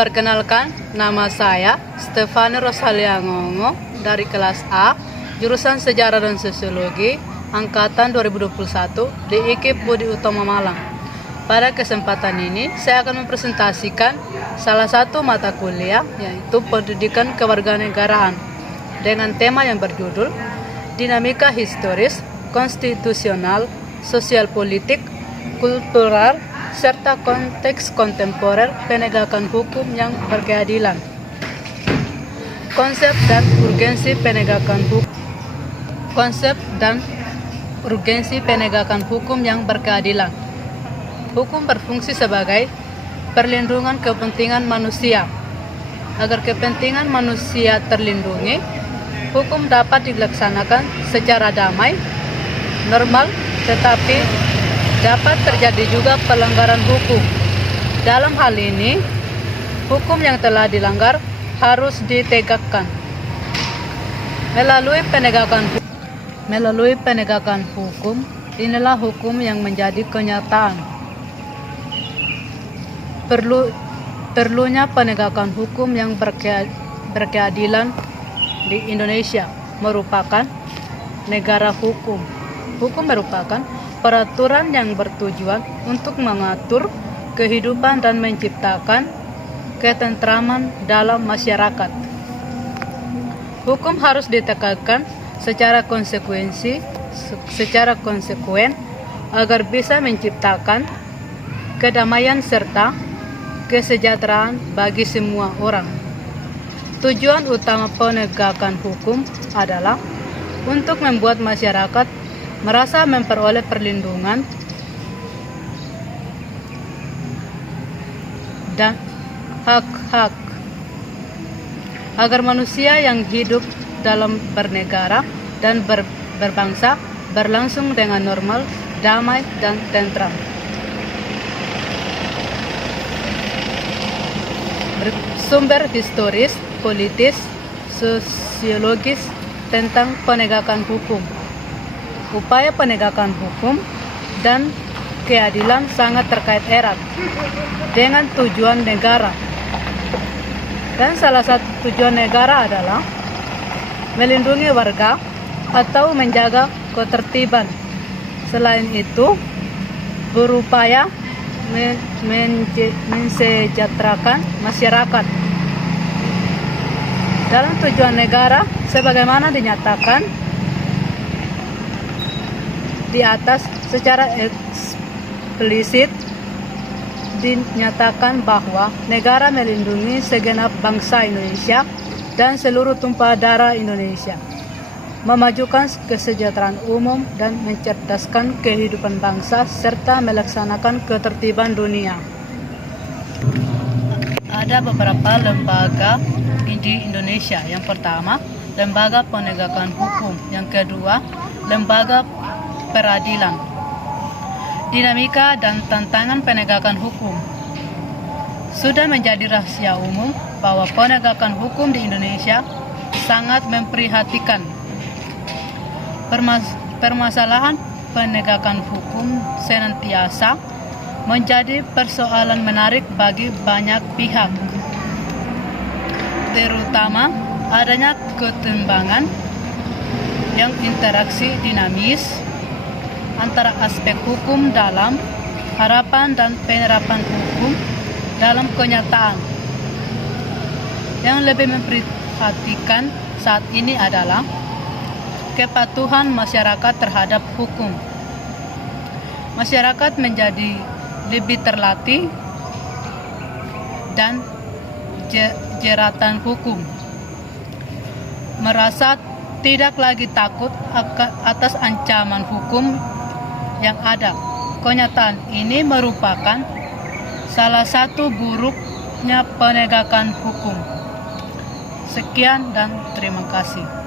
Perkenalkan, nama saya Stefani Rosalia Ngongo dari kelas A, jurusan Sejarah dan Sosiologi, angkatan 2021 di IKIP Budi Utomo Malang. Pada kesempatan ini, saya akan mempresentasikan salah satu mata kuliah, yaitu Pendidikan Kewarganegaraan, dengan tema yang berjudul Dinamika Historis, Konstitusional, Sosial Politik, Kultural, serta konteks kontemporer penegakan hukum yang berkeadilan. Konsep dan urgensi penegakan hukum yang berkeadilan. Hukum berfungsi sebagai perlindungan kepentingan manusia. Agar kepentingan manusia terlindungi, hukum dapat dilaksanakan secara damai, normal, tetapi dapat terjadi juga pelanggaran hukum. Dalam hal ini, hukum yang telah dilanggar harus ditegakkan. Melalui penegakan hukum, inilah hukum yang menjadi kenyataan. Perlunya penegakan hukum yang berkeadilan di Indonesia merupakan negara hukum. Hukum merupakan peraturan yang bertujuan untuk mengatur kehidupan dan menciptakan ketentraman dalam masyarakat. Hukum harus ditegakkan secara konsekuen agar bisa menciptakan kedamaian serta kesejahteraan bagi semua orang. Tujuan utama penegakan hukum adalah untuk membuat masyarakat merasa memperoleh perlindungan dan hak-hak agar manusia yang hidup dalam bernegara dan berbangsa berlangsung dengan normal, damai, dan tentram. Sumber historis, politis, sosiologis tentang penegakan hukum. Upaya penegakan hukum dan keadilan sangat terkait erat dengan tujuan negara. Dan salah satu tujuan negara adalah melindungi warga atau menjaga ketertiban. Selain itu, berupaya mensejahterakan masyarakat. Dalam tujuan negara, sebagaimana dinyatakan di atas, secara eksplisit dinyatakan bahwa negara melindungi segenap bangsa Indonesia dan seluruh tumpah darah Indonesia, memajukan kesejahteraan umum dan mencerdaskan kehidupan bangsa serta melaksanakan ketertiban dunia. Ada beberapa lembaga di Indonesia. Yang pertama, Lembaga Penegakan Hukum. Yang kedua, Lembaga Peradilan. Dinamika dan tantangan penegakan hukum. Sudah menjadi rahasia umum bahwa penegakan hukum di Indonesia sangat memprihatinkan. Permasalahan penegakan hukum senantiasa menjadi persoalan menarik bagi banyak pihak, terutama adanya ketimbangan yang interaksi dinamis antara aspek hukum dalam harapan dan penerapan hukum dalam kenyataan. Yang lebih memprihatinkan saat ini adalah kepatuhan masyarakat terhadap hukum. Masyarakat menjadi lebih terlatih dan jeratan hukum, merasa tidak lagi takut atas ancaman hukum yang ada. Kenyataan ini merupakan salah satu buruknya penegakan hukum. Sekian dan terima kasih.